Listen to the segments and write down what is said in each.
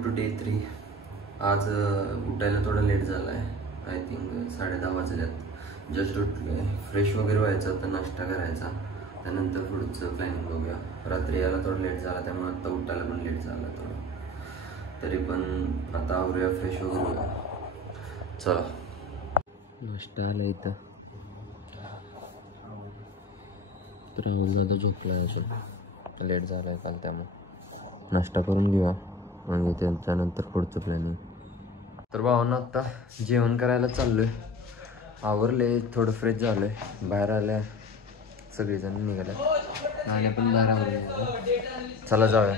Welcome to day 3. आज उठायला थोडा लेट झाला आहे. आय थिंक 10:30 वाजल्यात. जस्ट उठलो आहे. फ्रेश वगैरे व्हायचं, तर नाश्ता करायचा, त्यानंतर पुढचं प्लॅनिंग बघूया. रात्री यायला थोडं लेट झाला, त्यामुळे आत्ता उठायला पण लेट झाला थोडं. तरी पण आता आवरूया, फ्रेश वगैरे होऊया. चला, नाश्ता आला इथं. तर राहुल दादा झोपला आहे, अजून लेट झाला आहे काल, त्यामुळे नाश्ता करून घेऊया आणि त्याच्यानंतर पुढचं प्लॅनिंग. तर भावांना आत्ता जेवण करायला चाललो आहे. आवरले, थोडं फ्रेश झालं आहे. बाहेर आल्या सगळेजण निघाल्या, नाण्या पण बाहेर आवरले. चला जाऊया.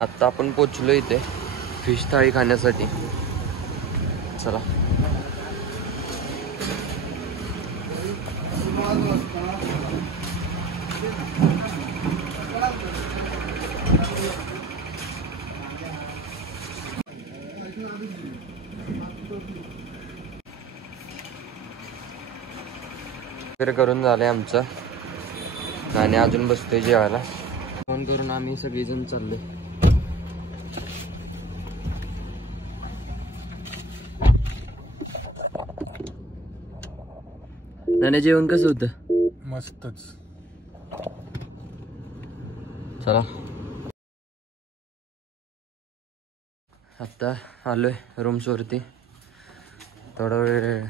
आत्ता आपण पोचलो इथे फिश थाळी खाण्यासाठी. चला. वगैरे करून झालंय आमचं आणि अजून बसतोय जेवायला. फोन करून आम्ही सगळेजण चाललोय. नाण्या, जेवण कसं होतं? मस्तच. चला, आता आलोय रूम्सवरती. थोडा वेळ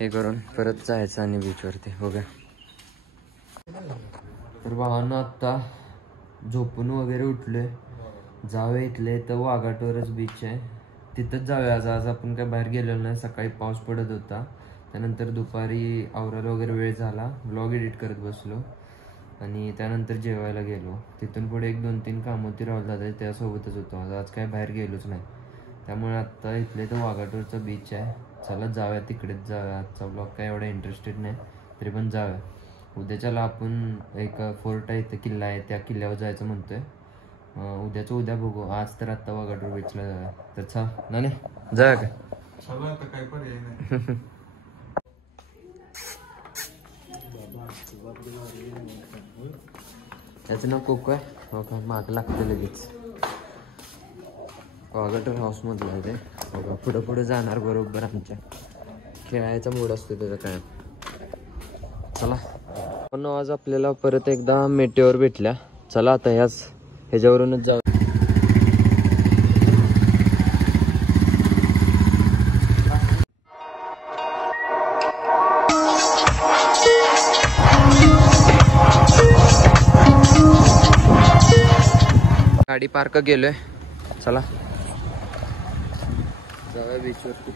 हे करून परत जायचं आणि बीचवरती बघा. तर भावांना आत्ता झोपून वगैरे उठलोय. जाऊया इथले तर वाघाटोरच बीच आहे, तिथंच जाऊया. आज आपण काय बाहेर गेलेलो नाही. सकाळी पाऊस पडत होता, त्यानंतर दुपारी आवरायला वगैरे वेळ झाला. व्लॉग एडिट करत बसलो आणि त्यानंतर जेवायला गेलो. तिथून पुढे 1-2-3 कामं होती राहुल दादा, त्यासोबतच होतो. आज काय बाहेर गेलोच नाही, त्यामुळे आत्ता इथले तर वाघाटोरचा बीच आहे. चला जाऊया, तिकडेच जाऊया. आजचा ब्लॉग काय एवढा इंटरेस्टेड नाही, तरी पण जाऊया. उद्याच्याला आपण एक फोर्ट आहे, इथे किल्ला आहे, त्या किल्ल्यावर जायचं म्हणतोय. उद्याचं उद्या बघू. आज तर आत्ता वाघाटोर बीचला जाऊया. तर चल नाणे, जाऊया का? चला, आता काय पर्याय नाही. त्याचं नाव कोको आहे. हो का, माग लागतं लगेच. वाघाटोर हाऊसमधलं आहे ते. हो का, पुढं पुढं जाणार बरोबर आमच्या. खेळायचा मूड असतो त्याचा काय. चला, पण आज आपल्याला परत एकदा मेटेवर भेटल्या. चला आता ह्याच्यावरूनच जाऊ. गाडी पार्क गेलोय. चला जाऊया बीचवरती.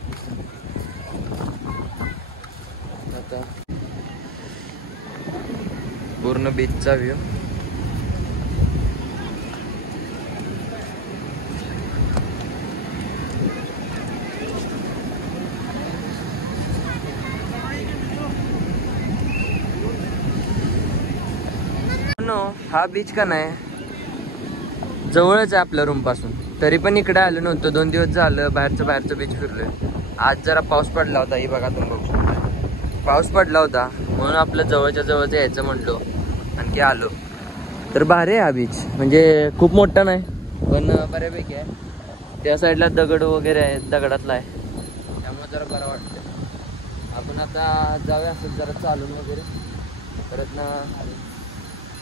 आता पूर्ण बीचचा व्ह्यू. हा बीच का नाही जवळच आहे आपल्या रूम पासून, तरी पण इकडे आलो नव्हतं. 2 दिवस झालं बाहेरचं बीच फिरलोय. आज जरा पाऊस पडला होता, ही बघा तुम्ही बघू शकता. पाऊस पडला होता म्हणून आपलं जवळच्या जवळच यायचं म्हणलो, आणखी आलो. तर भारी आहे हा बीच, म्हणजे खूप मोठा नाही पण बऱ्यापैकी आहे. त्या साईडला दगड वगैरे आहेत, दगडातला आहे, त्यामुळे जरा बरं वाटतं. आपण आता जाऊया असं जरा चालून वगैरे, परत ना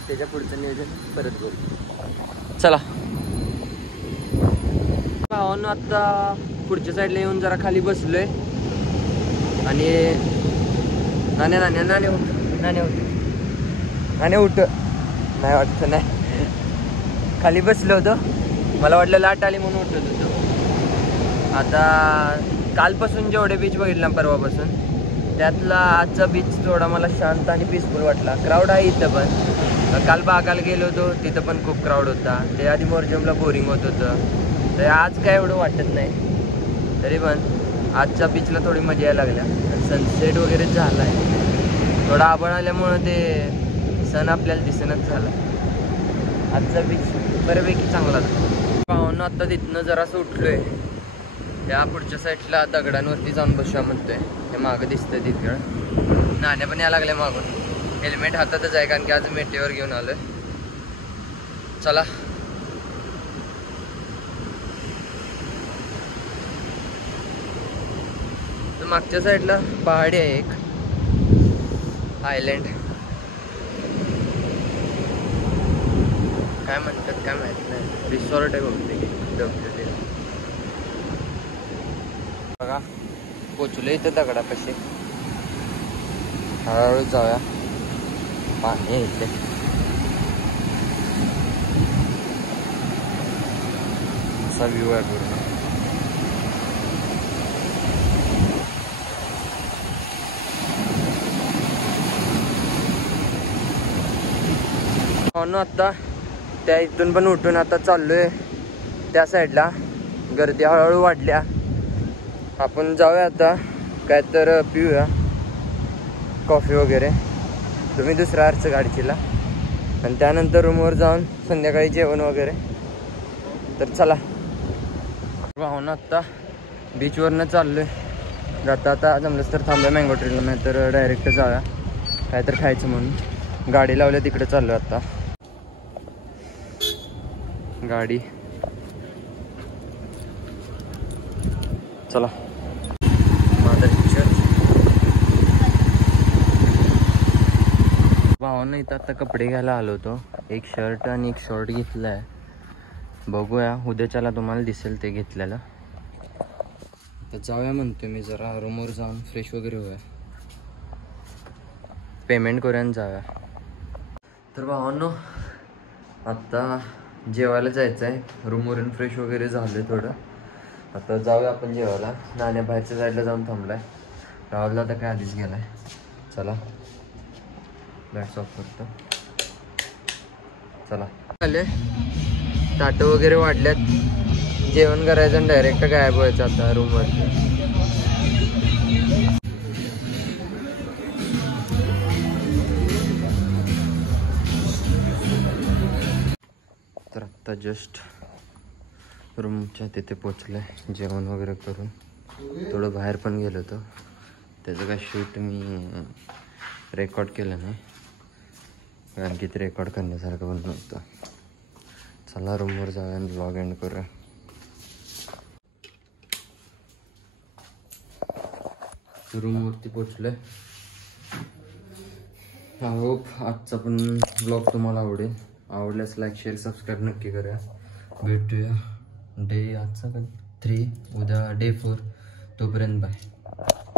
त्याच्या पुढचं नियोजन परत करू. चला भावांनो, आता पुढच्या साईडला येऊन जरा खाली बसलोय आणि नाण्या उठ नाही वाटत नाही. खाली बसलो होतो, मला वाटलं लाट आली म्हणून उठत होतो. आता कालपासून जेवढे बीच बघितला परवापासून, त्यातला आजचा बीच थोडा मला शांत आणि पीसफुल वाटला. क्राऊड आहे इथं पण. काल बागाला गेलो होतो, तिथं पण खूप क्राऊड होता. ते आधी मोरजमला बोरिंग होत होतं, तर आज काय एवढं वाटत नाही. तरी पण आजच्या बीचला थोडी मजा यायला लागल्या. सनसेट वगैरे झाला आहे, थोडा आभाळ आल्यामुळं ते सन आपल्याला दिसेनाच झाला. आजचा बीच बऱ्यापैकी चांगला. पाहुणं आता तिथनं जरासं उठलोय त्या पुढच्या साईडला दगडांवरती जाऊन बसूया म्हणतोय. हे मागं दिसतंय तिकडं. नाण्या पण यायला लागले मागून. हेल्मेट हातातच आहे कारण की आज मेटेवर घेऊन आलोय. चला मागच्या साईडला पहाडी आहे एक आयलँड. काय म्हणतात काय माहित नाही. रिसॉर्ट आहे बहुतेक. बघा पोचलो इथं दगडापाशी. हळूहळू जाऊया. पाणी आहे इथे. असा व्ह्यू आहे पूर्ण. हो ना. आता त्या इथून पण उठून आता चाललोय त्या साईडला. गर्दी हळूहळू वाढल्या. आपण जाऊया आता काय तर पिऊया कॉफी वगैरे. तुम्ही दुसऱ्या अर्थ गाडीला आणि त्यानंतर रूमवर जाऊन संध्याकाळी जेवण वगैरे. तर चला पाहून आत्ता बीचवरनं चाललोय. जाता आता जमलंच तर थांबूया मँगो ट्रीला, नाही तर डायरेक्ट जाऊया काय तर खायचं म्हणून. गाडी लावल्या तिकडे चाललोय आता. गाडी चला. भावानं इथं आता कपडे घ्यायला आलो होतो. एक शर्ट आणि एक शॉर्ट घेतला आहे. बघूया उद्याच्याला तुम्हाला दिसेल ते घेतलेलं. तर जाऊया म्हणतोय मी. जरा रूमवर जाऊन फ्रेश वगैरे होऊया. पेमेंट करूया आणि जाऊया. तर भावांनो आत्ता जेवायला जायचं आहे. रूमवरून फ्रेश वगैरे झालं थोडं. आता जाऊया आपण जेवायला. नाण्या बाहेरच्या साईडला जाऊन थांबलाय. राहुलला तर काय आधीच गेलाय. चला बॅट्स ऑफ करतो. चला आले. ताटं वगैरे वाढल्यात. जेवण करायचं आणि डायरेक्ट गायब व्हायचं आता रूमवरती. तर आत्ता जस्ट रूमच्या तिथे पोचलंय. जेवण वगैरे करून थोडं बाहेर पण गेलो होतो. त्याचं काय शूट मी रेकॉर्ड केलं नाही कारण की ते रेकॉर्ड करण्यासारखं पण नव्हतं. चला रूमवर जाऊया आणि ब्लॉग एंड करूया. रूमवरती पोचलोय. आय होप आजचा पण ब्लॉग तुम्हाला आवडेल. आवडल्यास लाईक शेअर सबस्क्राईब नक्की करा. भेटूया डे आजचा 3 उद्या डे 4. तोपर्यंत बाय.